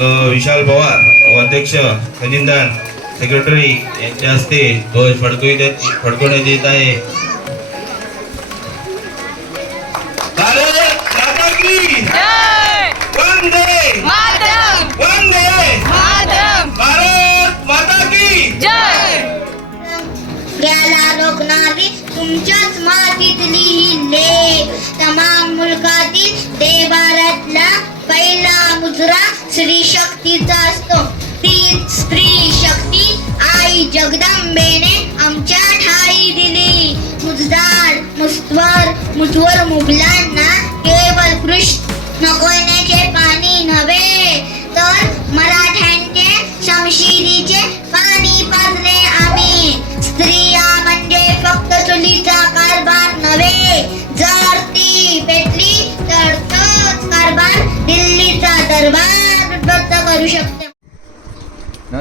विशाल पवार व अध्यक्ष खजिनदार सेक्रेटरी यांच्या हस्ते ध्वज फडकविण्यात फडकवण्यात येत आहे. भारत माता की जय! वंदे! मातरम! वंदे! मातरम! भारत माता की जय! याला रोखणारी तुमच्याच मातीतली ही लेख तमाम मुलकातील ते भारतला पहिला मुजरा स्त्री शक्तीचा असतो. ती स्त्री शक्ती आई जगदंबेने आमच्या ठाई दिली. मुजदार मुस्वर मुजवर मुघलांना केवळ कृष्ण कोयनेचे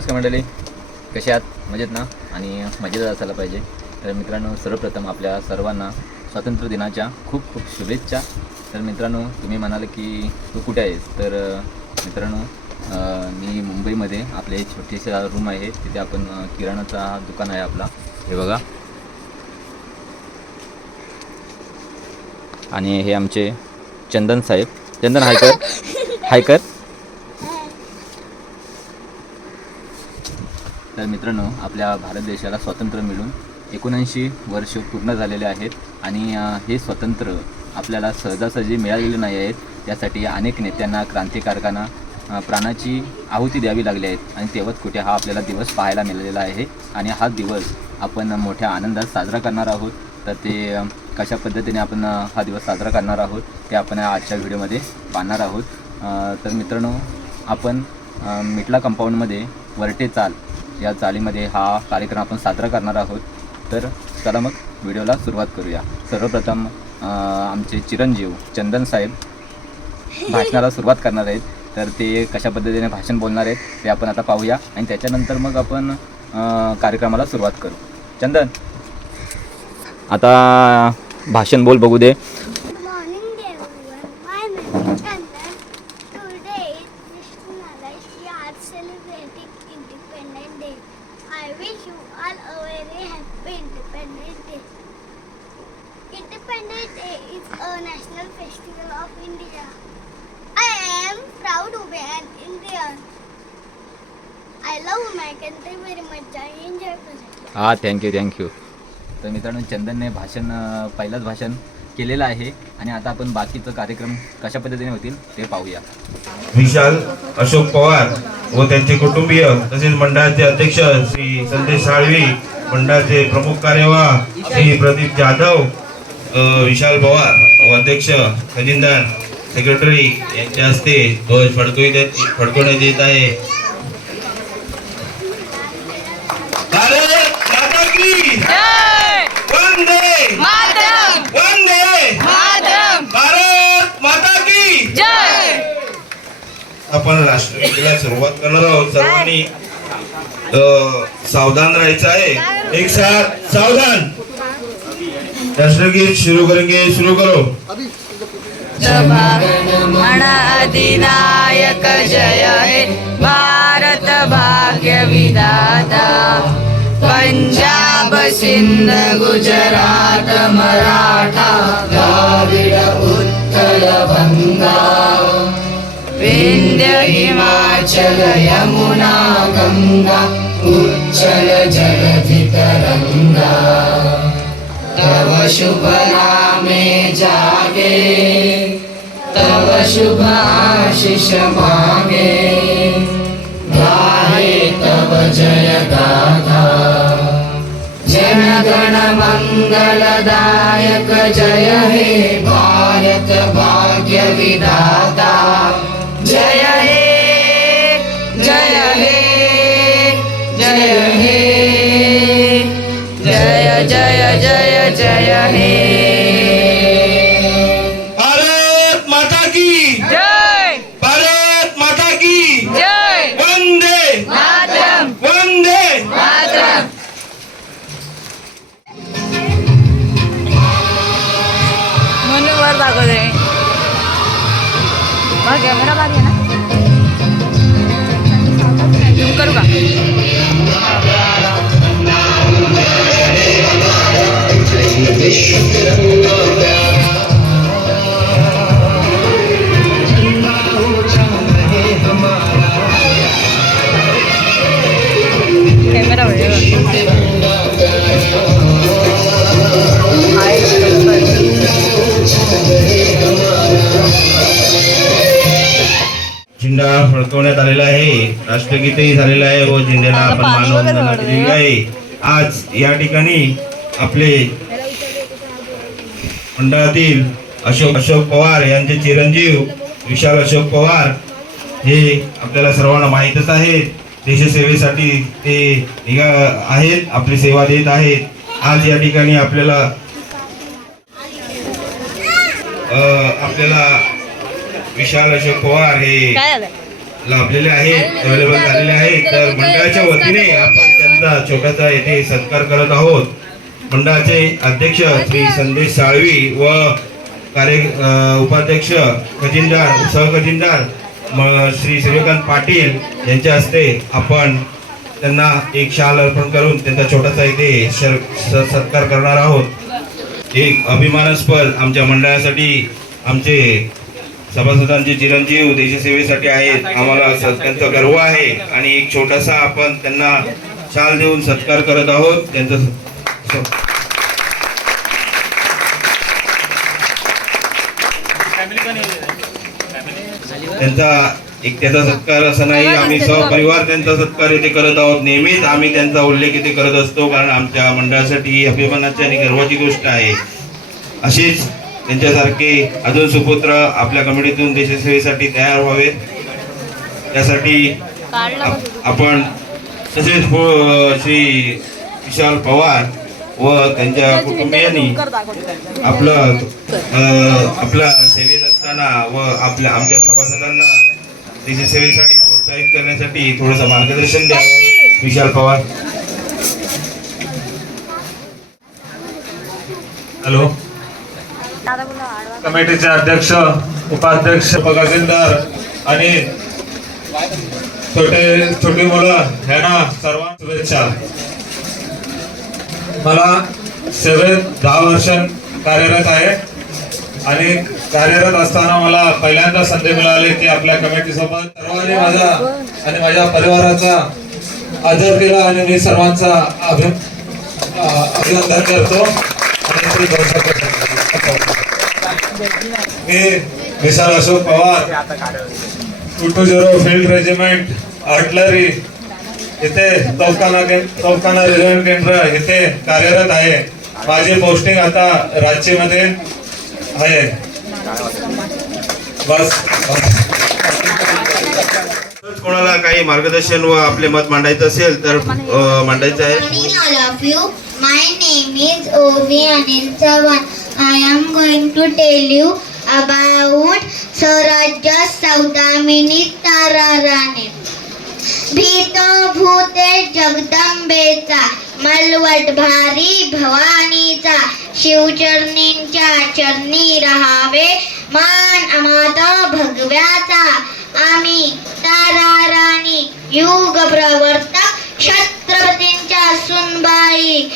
नमस्कार मंडळी. कसे आहात? मजेत ना? आणि मजेदार असायला पाहिजे. तर मित्रांनो सर्वप्रथम आपल्या सर्वांना स्वातंत्र्य दिनाच्या खूप खूप शुभेच्छा. तर मित्रांनो तुम्ही म्हणाल की तू कुठे आहेस? तर मित्रांनो मी मुंबईमध्ये आपले छोटेसे रूम आहे. तिथे आपण किराणाचा दुकान आहे आपला. हे बघा. आणि हे आमचे चंदन साहेब. चंदन हायकर. हायकर. तर मित्रांनो आपल्या भारत देशाला स्वातंत्र्य मिळून एकोणऐंशी वर्ष पूर्ण झालेले आहेत आणि हे स्वातंत्र्य आपल्याला सहजासहजी मिळालेले नाही आहेत. त्यासाठी अनेक नेत्यांना क्रांतिकारकांना प्राणाची आहुती द्यावी लागली आहेत आणि तेव्हाच कुठे हा आपल्याला दिवस पाहायला मिळालेला आहे आणि हा दिवस आपण मोठ्या आनंदात साजरा करणार आहोत. तर ते कशा पद्धतीने आपण हा दिवस साजरा करणार आहोत ते आपण आजच्या व्हिडिओमध्ये पाहणार आहोत. तर मित्रांनो आपण मिठला मिटला कंपाऊंडमध्ये वरटे चाल या चालीमध्ये हा कार्यक्रम आपण साजरा करणार आहोत. तर चला मग व्हिडिओला सुरुवात करूया. सर्वप्रथम आमचे चिरंजीव चंदन साहेब भाषणाला सुरुवात करणार आहेत. तर ते कशा पद्धतीने भाषण बोलणार आहेत ते आपण आता पाहूया आणि त्याच्यानंतर मग आपण कार्यक्रमाला सुरुवात करू. चंदन आता भाषण बोल बघू दे Good morning, everyone. My name is Kandan. Today is Krishnala. We are celebrating Independence Day. I wish you all a very happy Independence Day. Independence Day is a national festival of India. I am proud to be an Indian. I love my country very much. I enjoy present. हां thank you thank you तर मित्रांनो चंदनने भाषण पहिलंच भाषण केलेलं आहे आणि आता आपण बाकीचं कार्यक्रम कशा पद्धतीने होतील ते पाहूया. विशाल अशोक पवार व त्यांचे कुटुंबीय तसेच मंडळाचे अध्यक्ष श्री संदेश साळवी मंडळाचे प्रमुख कार्यवाह श्री प्रदीप जाधव विशाल पवार व अध्यक्ष खजिनदार सेक्रेटरी यांच्या हस्ते ध्वज फडकविण्यात फडकवण्यात येत आहे भारत माता की जय वंदे मातरम वंदे मातरम भारत माता की जय आपण राष्ट्रगीताला सुरुवात करणार आहोत. सर्वांनी सावधान राहायचं आहे. एक साथ सावधान! राष्ट्रगीत शुरू करेंगे शुरू करो. अधिनायक जय हे भारत भाग्य विधाता। पंजाब सिंध गुजरात मराठा द्राविड उत्कल बंगा विंध्य हिमाचल यमुना गंगा उच्चल जलधि तरंगा तव शुभ नामे जागे तव शुभ आशिष मागे। गाहे तव जय गाथा जन जय हे भारत भाग्य राष्ट्रगीतही झालेलं आहे. व झेंड्याला आपण मानवंदना दिलेली आहे. आज या ठिकाणी आपले मंडळातील अशोक अशोक पवार यांचे चिरंजीव विशाल अशोक पवार हे आपल्याला सर्वांना माहीतच आहे देशसेवेसाठी ते निघा आहेत आपली सेवा देत आहेत. आज या ठिकाणी आपल्याला आपल्याला विशाल अशोक पवार हे लाभलेले आहेत अवेलेबल झालेले आहेत तर मंडळाच्या वतीने आपण त्यांचा छोटासा येथे सत्कार करत आहोत. मंडळाचे अध्यक्ष श्री संदेश साळवी व कार्य उपाध्यक्ष खजिनदार सहखजिनदार श्री सूर्यकांत पाटील यांच्या हस्ते आपण त्यांना एक शाल अर्पण करून त्यांचा छोटासा इथे सत्कार करणार आहोत. एक अभिमानास्पद आमच्या मंडळासाठी आमचे सभासदांचे चिरंजीव देशसेवेसाठी आहेत. आम्हाला त्यांचा गर्व आहे. आणि एक छोटासा आपण त्यांना शाल देऊन सत्कार करत आहोत. त्यांचा त्यांचा एक त्याचा सत्कार असा नाही. आम्ही सहपरिवार त्यांचा सत्कार इथे करत आहोत नेहमीच. आम्ही त्यांचा उल्लेख इथे करत असतो कारण आमच्या मंडळासाठी ही अभिमानाची आणि गर्वाची गोष्ट आहे. असेच त्यांच्यासारखे अजून सुपुत्र आपल्या कमिटीतून देशसेवेसाठी तयार व्हावेत. त्यासाठी आप- आपण तसेच श्री विशाल पवार व त्यांच्या कुटुंबियांनी आपलं आपल्या सेवेत असताना व आपल्या आमच्या सभासदांना देशसेवेसाठी प्रोत्साहित करण्यासाठी थोडंसं मार्गदर्शन द्यावं विशाल पवार. हॅलो. कमिटीचे अध्यक्ष उपाध्यक्ष खजिनदार आणि छोटे छोटी मुलं ह्यांना सर्वांना शुभेच्छा. मला सेवेत दहा वर्ष कार्यरत आहे आणि कार्यरत असताना मला पहिल्यांदा संधी मिळाली की आपल्या कमिटीसोबत सर्वांनी माझा आणि माझ्या परिवाराचा आदर केला आणि मी सर्वांचा अभि अभिनंदन करतो. आणि मी Vishal Ashok Pawar two two zero field regiment artillery इथे तौकाना के- तौकाना रेजिमेंट केंद्र इथे कार्यरत आहे. माझी पोस्टिंग आता रांचीमध्ये आहे. बस. कोणाला काही मार्गदर्शन व आपले मत मांडायचं असेल तर मांडायचं आहे. Morning all of you. My name I am going to tell you about स्वराज्य Saudamini ताराराणे भीतो भूते जगदंबेचा मलवट भारी भवानीचा शिवचरणींच्या चरणी राहावे मान अमाता भगव्याचा आम्ही ताराराणी युग प्रवर्तक छत्रपतींच्या सुनबाई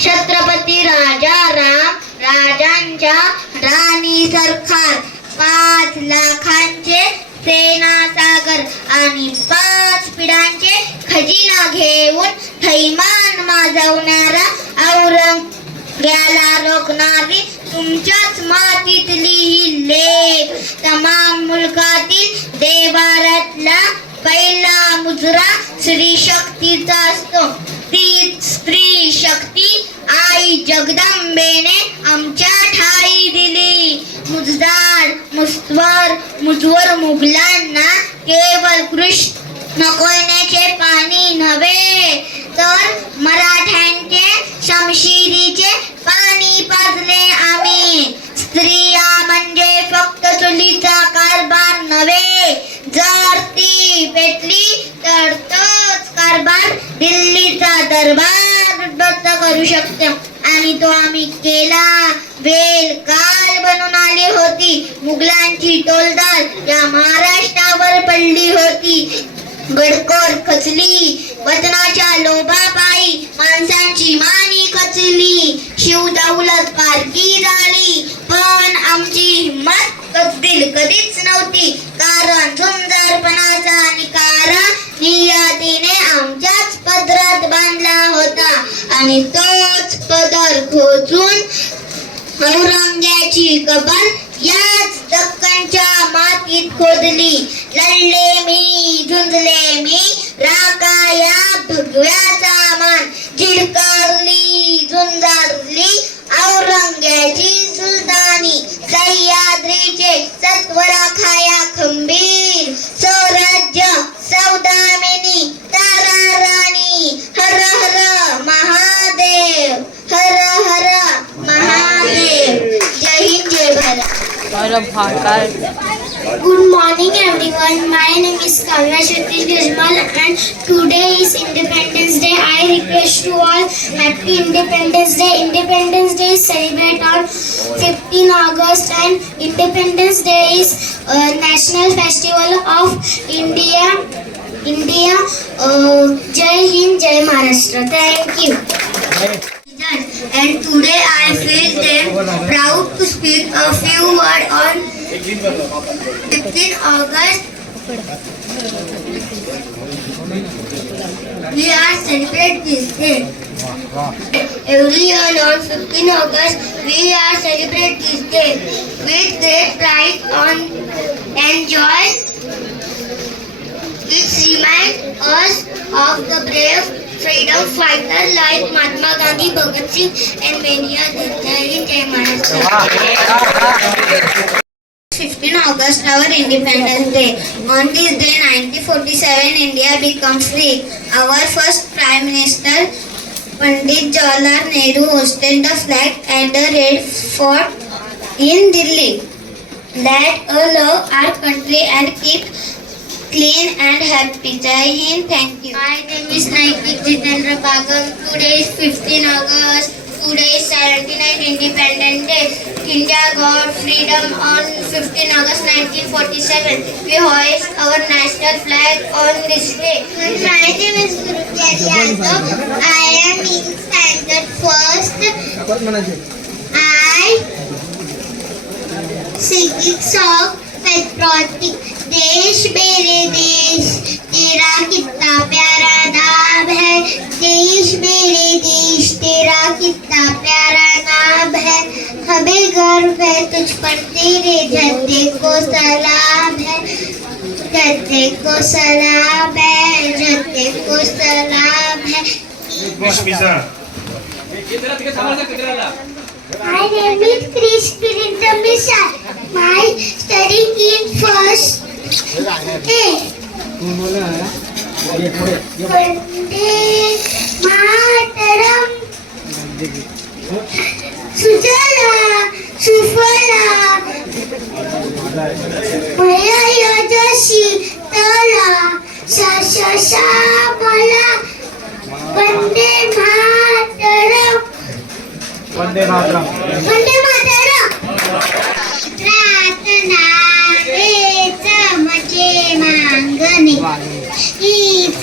छत्रपती राजा राजांच्या राणी सरकार पाच लाखांचे सेना सागर आणि पाच पिढ्यांचे खजिना घेऊन थैमान माजवणारा औरंगाला रोखणारी तुमच्याच मातीतली ही लेख. तमाम मुलकातील देवारातला पहिला मुजरा श्री शक्तीचा असतो. ती स्त्री शक्ती आई जगदंबेने आमच्या ठाई दिली. मुजदार मुस्वर मुजवर मुघलांना केवळ कृष्ण कोयण्याचे पाणी नव्हे तर मराठ्यांचे शमशिरीचे पाणी पाजले आम्ही स्त्रिया म्हणजे फक्त चुलीचा कारभार नव्हे जर ती पेटली तर तोच कारभार दिल्लीचा दरबार उद्ध्वस्त करू शकतो आणि तो आम्ही केला वेल काल बनून आली होती मुघलांची टोलदार या महाराष्ट्रावर पडली होती गडकोर खचली वचनाच्या लोभापायी माणसांची मानी खचली शिव दौलत पारखी झाली पण आमची हिंमत कधील कधीच नव्हती कारण झुंजारपणाचा निकारा नियतीने आमच्याच पदरात बांधला होता. आणि तोच पदर खोचून औरंग्याची कबर याच दक्कनच्या मातीत खोदली. लढले मी झुंजले मी राका या भगव्याचा मान. झिडकारली झुंजारली औरंग्याची सुलतानी सह्याद्रीचे सत्वरा खाया खंबीर स्वराज्य सौदामिनी तारा राणी हर हर महा Good morning everyone. My name is Kavya Satish and today is Independence Day. I request to all Happy Independence Day. Independence Day is celebrated on 15 August and Independence Day is a national festival of India. India. Uh, Jai Hind, Jai Maharashtra. Thank you. And today I feel then proud to speak a few words on 15 August, we are celebrate this day. Every year on 15 August, we are celebrating this day with great pride on and joy. It reminds us of the brave freedom fighter like Mahatma Gandhi, Bhagat Singh, and many others. Jai Hind, Jai Maharashtra. 15 August, our Independence Day. On this day, 1947, India became free. Our first Prime Minister, Pandit Jawaharlal Nehru, hosted the flag at the Red Fort in Delhi. That all love our country and keep clean and happy. Jai Hind, thank you. My name is Naikit Jitendra Bagam. Today is 15 August. Today is 79 Independence Day. India got freedom on 15 August 1947. We hoist our national flag on this day. My name is Guru Yadav. I am in standard first. I singing song patriotic देश मेरे देश तेरा कितना प्यारा नाम है। देश मेरे देश तेरा कितना प्यारा नाम है। हमें गर्व है तुझ पर तेरे झंडे को सलाम है। झंडे को सलाम है झंडे को सलाम है। My name is Krish Kirinta Mishra. My study in first A. Vande Mataram. Sujala, Sufala, Maya Yadashi, Tala, Sasha Shamala, Vande Mataram. Vande Mataram. प्रार्थना हेच मचे मागणे. हीच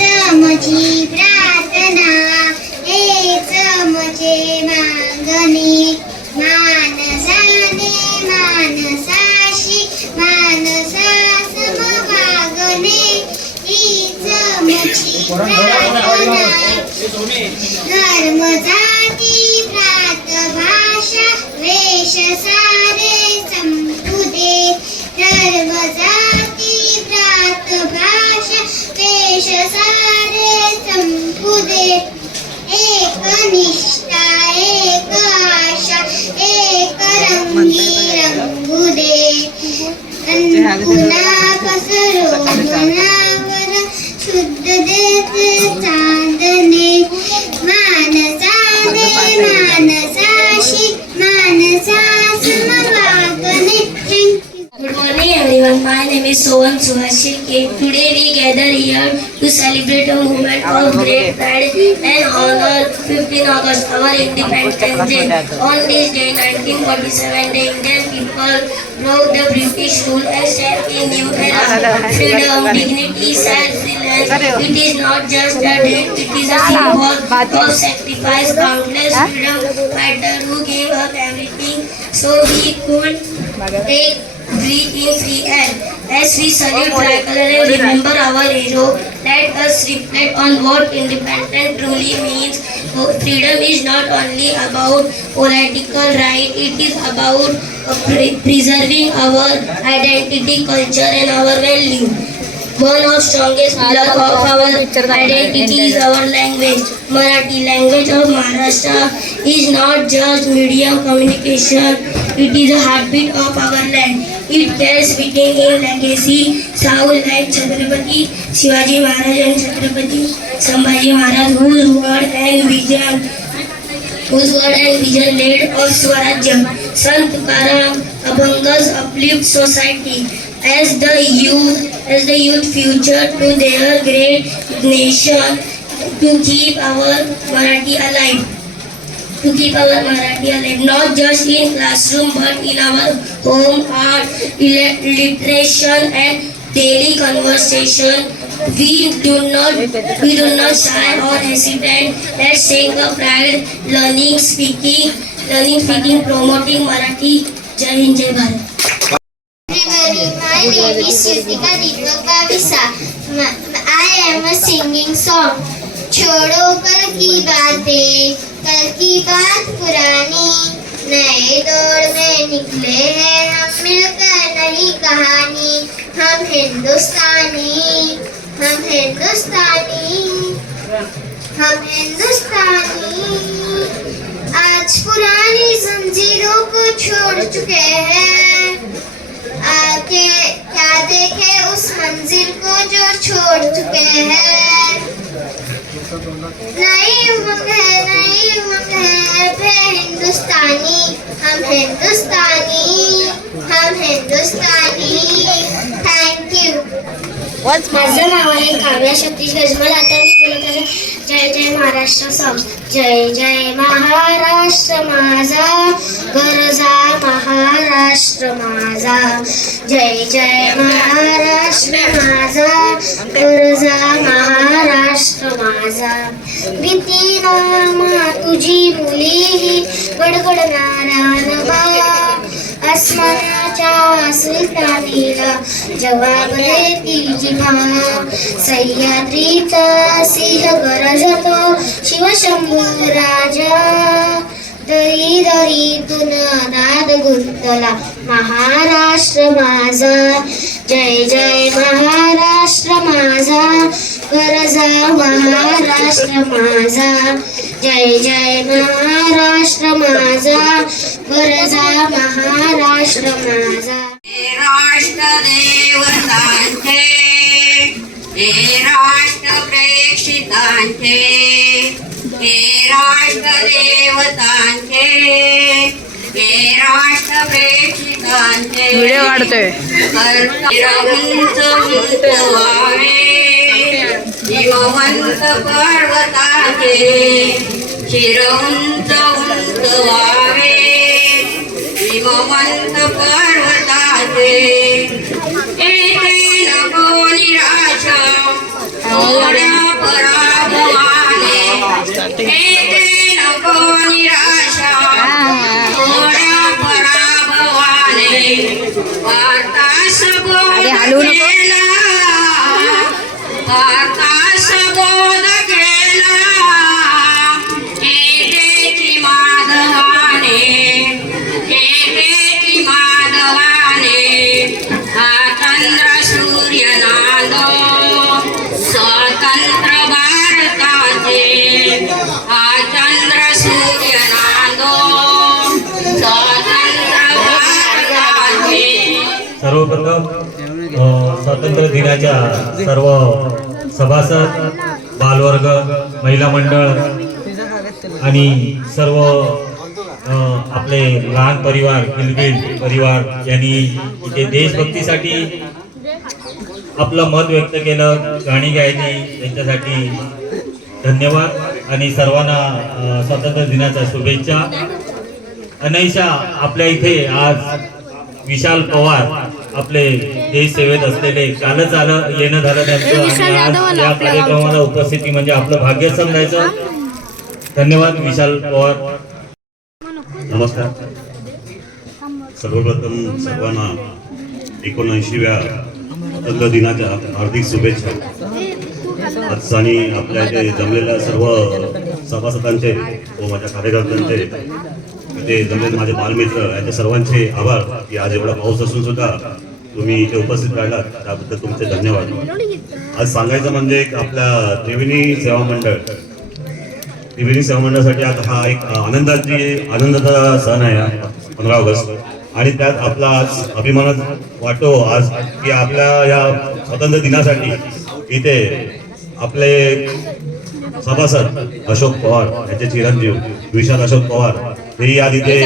प्रार्थना हेच मचे मागणे. मानसाने मानसाशी मानसा समवागणे हीच मची प्रार्थना. धर्म जाती वेश सारे संपुदे धर्म जाती प्रात भाषा वेश सारे संपुदे एक निष्ठा एक आशा एक रंगी रंगुदे पुन्हा पसरो मनावर शुद्ध देते everyone. My name is Sohan Suhashil K. Today we gather here to celebrate a moment of great pride and honor 15 August, our Independence Day. On this day, 1947, the Indian people broke the British rule and set a new era. Freedom, dignity, self-reliance. It is not just a date, it is a symbol of sacrifice. Countless freedom fighters who gave up everything so we could take breathe in free air. As we salute tricolor remember our hero, let us reflect on what independence truly means. Oh, Freedom is not only about political right, it is about uh, pre- preserving our identity, culture and our value. One of strongest pillar of our identity is our language. Marathi language of Maharashtra is not just medium communication. It is a heartbeat of our land. It carries within in legacy sound like Chhatrapati Shivaji Maharaj and Chhatrapati Sambhaji Maharaj whose word and vision whose word and vision led of Swarajya. Sant Tukaram Abhangas uplift society as the youth as the youth future to their great nation to keep our Marathi alive. To keep our Marathi alive, not just in classroom but in our home, art, lit- literature and daily conversation. We do not we do not shy or hesitate. Let's take the pride learning, speaking, learning, speaking, promoting Marathi. Jai Hind, Jai Bharat. My name is Yudhika Deepak Babisa. I am a singing song. छोड़ो कल की बातें, कल की बात पुरानी। नए दौर में निकले हैं हम, मिलकर नई कहानी। हम हिंदुस्तानी हम हिंदुस्तानी हम हिंदुस्तानी। आज पुरानी जंजीरों को छोड़ चुके हैं। आके क्या देखे उस मंजिल को जो छोड़ चुके हैं? नई उमंग है नई उमंग है वे हिंदुस्तानी हम हिंदुस्तानी हम हिंदुस्तानी। थैंक यू माझं नाव आहे काव्या सतीश गजमल आता मी बोलत आहे जय जय महाराष्ट्र सम जय जय महाराष्ट्र माझा. गरजा महाराष्ट्र माझा. जय जय महाराष्ट्र माझा. गरजा महाराष्ट्र माझा. भीती नामा तुझी मुली गडगडणारा नभा आसमानाच्या सुलतानीला जवाब देती जिभा सह्याद्रीचा सिंह गरजतो शिवशंभू राजा. दरी दरीतून नाद गुंतला महाराष्ट्र माझा. जय जय महाराष्ट्र माझा गरजा महाराष्ट्र माझा. जय जय महाराष्ट्र माझा गरजा महाराष्ट्र माझा. राष्ट्र देवतांचे हे राष्ट्र प्रेक्षितांचे हे राष्ट्र देवतांचे हे राष्ट्र प्रेक्षितांचे व्हिडिओ काढतोय. हिमवंत पर्वताचे शिर उंच उंच व्हावे हिमवंत पर्वताचे येथे नको. निराशा थोड्या पराभवाने येथे नको पराभवाने केला स्वातंत्र्य दिनाच्या सर्व सभासद बालवर्ग महिला मंडळ आणि सर्व आपले लहान परिवार किलबिल परिवार यांनी इथे देशभक्तीसाठी आपलं मत व्यक्त केलं गाणी गायली. त्यांच्यासाठी धन्यवाद. आणि सर्वांना स्वातंत्र्य दिनाच्या शुभेच्छा. अनैशा आपल्या इथे आज विशाल पवार आपले देश सेवेत असलेले कालच आलं येणं झालं त्यांचं या कार्यक्रमाला उपस्थिती म्हणजे आपलं भाग्य समजायचं. धन्यवाद विशाल पवार. नमस्कार. सर्वप्रथम सर्वांना एकोणऐंशीव्या स्वातंत्र्य दिनाच्या हार्दिक शुभेच्छा. आज आणि आपल्या इथे जमलेल्या सर्व सभासदांचे व माझ्या कार्यकर्त्यांचे. इथे जमलेले माझे बालमित्र यांचे सर्वांचे आभार. की आज एवढा पाऊस असून सुद्धा तुम्ही इथे उपस्थित राहिलात त्याबद्दल तुमचे धन्यवाद. आज सांगायचं म्हणजे एक आपल्या त्रिवेणी सेवा मंडळ. त्रिवेणी सेवा मंडळासाठी आता हा एक आनंदाची आनंदाचा सण आहे पंधरा ऑगस्ट. आणि त्यात आपला आज अभिमान वाटतो आज की आपल्या या स्वातंत्र्य दिनासाठी इथे आपले सभासद अशोक पवार यांचे चिरंजीव विशाल अशोक पवार हेही आज इथे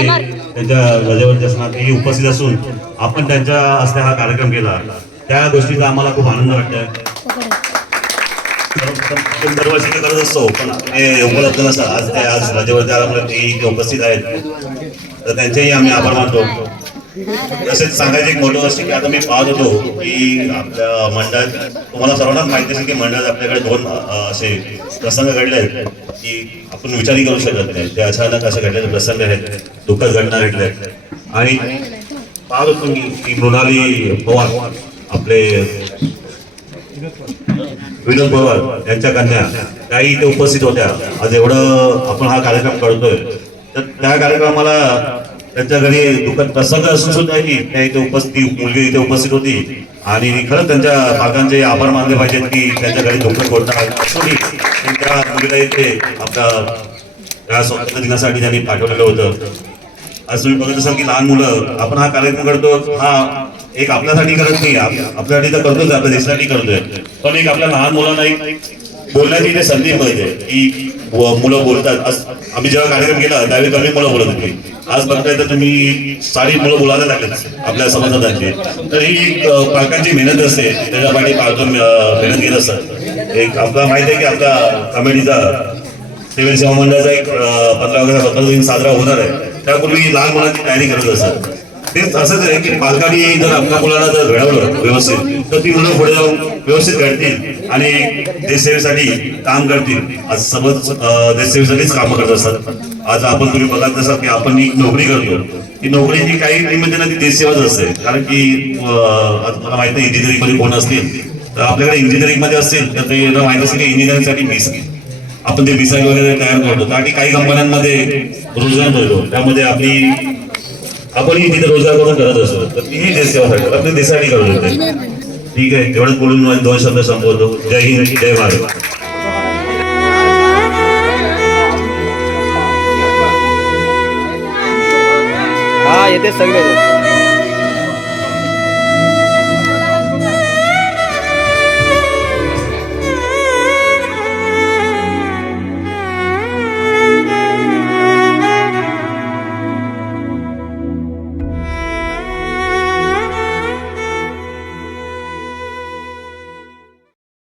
त्यांच्या रजेवरच्या असणार उपस्थित असून आपण त्यांच्या हस्ते हा कार्यक्रम केला. त्या गोष्टीचा आम्हाला खूप आनंद वाटतोय. दरवर्षी ते करत असतो पण ते उपलब्ध नसतात. आज ते आज रजेवरती आल्यामुळे ते इथे उपस्थित आहेत. तर त्यांचेही आम्ही आभार मानतो. तसेच सांगायचं एक मोठं असते की आता मी पाहत होतो की आपल्या मंडळात तुम्हाला सर्वांनाच माहिती असेल की मंडळात आपल्याकडे दोन असे प्रसंग घडले आहेत की आपण विचारही करू शकत नाही. ते अचानक असे घडलेले प्रसंग आहेत दुःखद घटना घडल्या आहेत. आणि पाहत होतो मी की मृणाली पवार आपले विनोद पवार यांच्या कन्या काही इथे उपस्थित होत्या. आज एवढं आपण हा कार्यक्रम करतोय. तर त्या कार्यक्रमाला त्यांच्या घरी दुकान प्रसंग असून सुद्धा त्या इथे उपस्थित मुलगी इथे उपस्थित होती. आणि खरंच त्यांच्या पालकांचे आभार मानले पाहिजेत की त्यांच्या घरी दुकान कोणता त्या मुलीला इथे आपल्या त्या स्वातंत्र्य दिनासाठी त्यांनी पाठवलेलं होतं. आज तुम्ही बघत असाल की लहान मुलं आपण हा कार्यक्रम करतो. हा एक आपल्यासाठी करत नाही. आपल्यासाठी तर करतोच. आपल्या देशासाठी करतोय. पण एक आपल्या लहान मुलांना एक बोलण्याची इथे संधी पाहिजे की मुलं बोलतात. आम्ही जेव्हा कार्यक्रम केला त्यावेळी कमी मुलं बोलत होती. आज बघताय तर तुम्ही सारी मुलं बोलायला लागलेत आपल्या समाजाची तर ही एक पालकांची मेहनत असते त्याच्या पाठी पालक मेहनत घेत असतात. एक आपल्याला माहिती आहे की आपला कमेडीचा सिव्हिल सेवा मंडळाचा एक पंधरा ऑगस्ट दिन साजरा होणार आहे. त्यापूर्वी लहान मुलांची तयारी करत असतात तेच असंच आहे की पालकांनी जर आपल्या मुलाला जर घडवलं व्यवस्थित तर ती मुलं पुढे जाऊन व्यवस्थित घडतील आणि देशसेवेसाठी काम करतील. आज सबच देशसेवेसाठीच कामं करत असतात. आज आपण तुम्ही बघत असाल की आपण नोकरी करतो. ती नोकरीची काही निमित्त ना ती देशसेवाच असते. कारण की अं, आज मला इंजिनिअरिंगमध्ये कोण असतील? तर आपल्याकडे इंजिनिअरिंगमध्ये असतील तर ते माहिती असेल की इंजिनिअरिंगसाठी फीस आपण ते मिसाईल वगैरे तयार करतो. त्यासाठी काही कंपन्यांमध्ये रोजगार मिळतो. त्यामध्ये आपली आपणही तिथे रोजगार करून करत असतो. तर तीही देश सेवासाठी आपल्या देशासाठी करू शकते ठीक आहे एवढंच बोलून माझे दोन शब्द संपवतो. जय हिंद जय भारत. हा येते सगळे.